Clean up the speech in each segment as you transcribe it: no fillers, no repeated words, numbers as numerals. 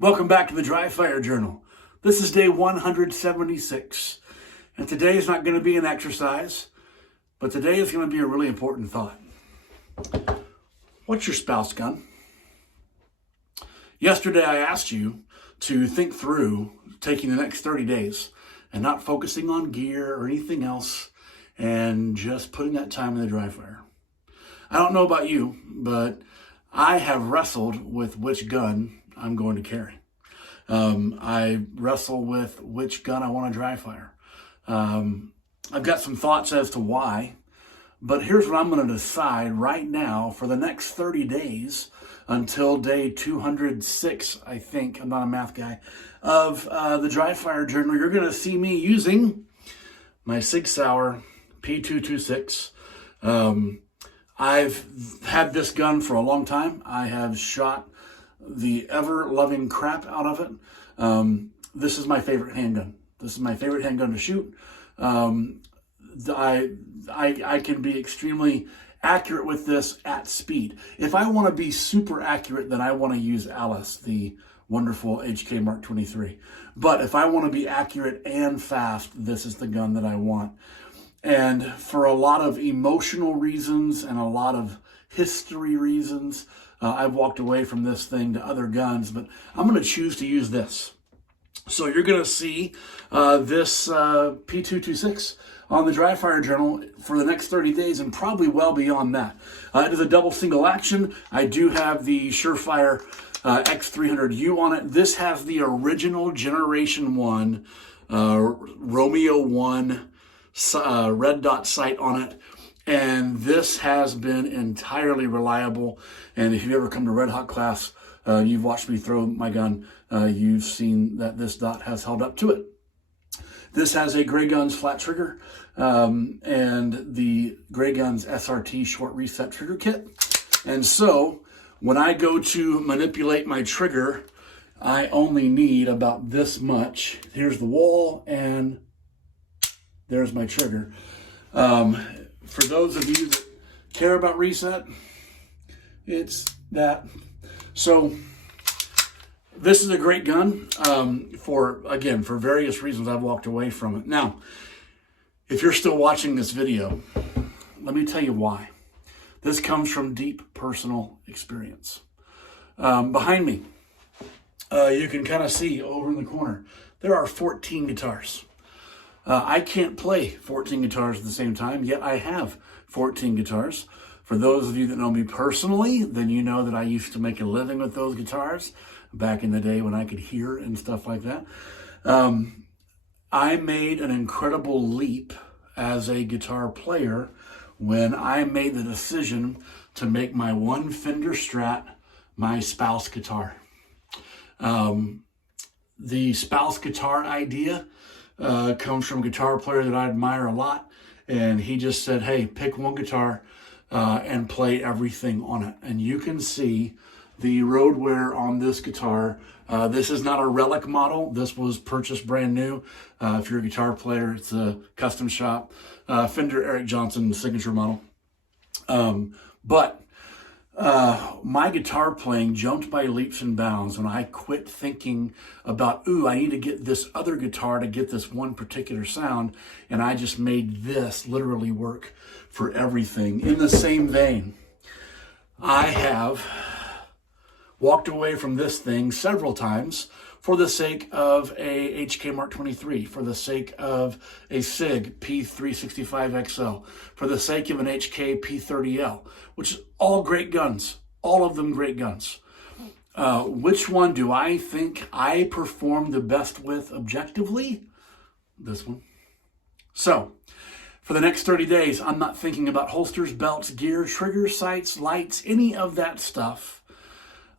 Welcome back to the Dry Fire Journal. This is day 176, and today is not going to be an exercise, but today is going to be a really important thought. What's your spouse gun? Yesterday I asked you to think through taking the next 30 days and not focusing on gear or anything else and just putting that time in the dry fire. I don't know about you, but I have wrestled with which gun I'm going to carry. I wrestle with which gun I want to dry fire. I've got some thoughts as to why, but here's what I'm going to decide right now for the next 30 days until day 206, I think, I'm not a math guy, of the Dry Fire Journal. You're going to see me using my Sig Sauer P226. I've had this gun for a long time. I have shot the ever-loving crap out of it. This is my favorite handgun. This is my favorite handgun to shoot. I can be extremely accurate with this at speed. If I want to be super accurate, then I want to use Alice, the wonderful HK Mark 23. But if I want to be accurate and fast, this is the gun that I want. And for a lot of emotional reasons and a lot of history reasons, I've walked away from this thing to other guns, but I'm going to choose to use this. So you're going to see this P226 on the Dry Fire Journal for the next 30 days and probably well beyond that. It is a double single action. I do have the Surefire X300U on it. This has the original Generation 1 Romeo 1 red dot sight on it. And this has been entirely reliable. And if you've ever come to REDHAWK class, you've watched me throw my gun, you've seen that this dot has held up to it. This has a Grey Guns flat trigger and the Grey Guns SRT short reset trigger kit. And so when I go to manipulate my trigger, I only need about this much. Here's the wall and there's my trigger. For those of you that care about reset, it's that. So this is a great gun for various reasons I've walked away from it. Now, if you're still watching this video, let me tell you why. This comes from deep personal experience. Behind me, you can kind of see over in the corner, there are 14 guitars. I can't play 14 guitars at the same time, yet I have 14 guitars. For those of you that know me personally, then you know that I used to make a living with those guitars back in the day when I could hear and stuff like that. I made an incredible leap as a guitar player when I made the decision to make my one Fender Strat my spouse guitar. The spouse guitar idea comes from a guitar player that I admire a lot, and he just said, hey, pick one guitar and play everything on it. And you can see the road wear on this guitar. This is not a relic model. This was purchased brand new. If you're a guitar player, it's a custom shop. Fender Eric Johnson signature model. But my guitar playing jumped by leaps and bounds when I quit thinking about, I need to get this other guitar to get this one particular sound, and I just made this literally work for everything. In the same vein, I have walked away from this thing several times for the sake of a HK Mark 23, for the sake of a Sig P226 XL, for the sake of an HK P30L, which is all great guns, all of them great guns. Which one do I think I perform the best with objectively? This one. So, for the next 30 days, I'm not thinking about holsters, belts, gear, triggers, sights, lights, any of that stuff.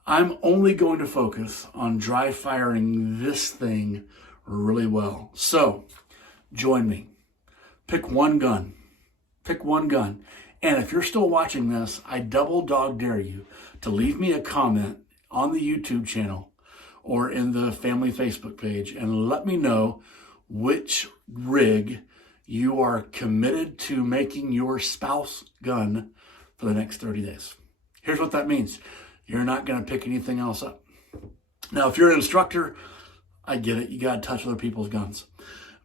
I'm only going to focus on dry firing this thing really well. So, join me. Pick one gun. Pick one gun. And if you're still watching this, I double dog dare you to leave me a comment on the YouTube channel or in the family Facebook page and let me know which rig you are committed to making your spouse gun for the next 30 days. Here's what that means. You're not going to pick anything else up. Now, if you're an instructor, I get it. You got to touch other people's guns.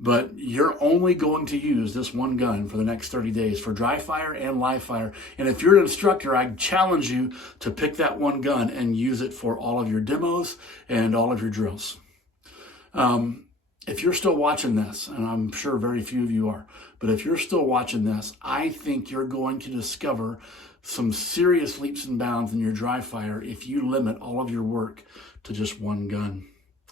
But you're only going to use this one gun for the next 30 days for dry fire and live fire. And if you're an instructor, I challenge you to pick that one gun and use it for all of your demos and all of your drills. If you're still watching this, and I'm sure very few of you are, but if you're still watching this, I think you're going to discover some serious leaps and bounds in your dry fire if you limit all of your work to just one gun.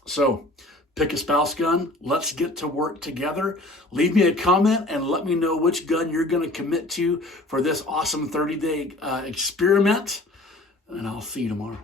So pick a spouse gun. Let's get to work together. Leave me a comment and let me know which gun you're going to commit to for this awesome 30-day experiment. And I'll see you tomorrow.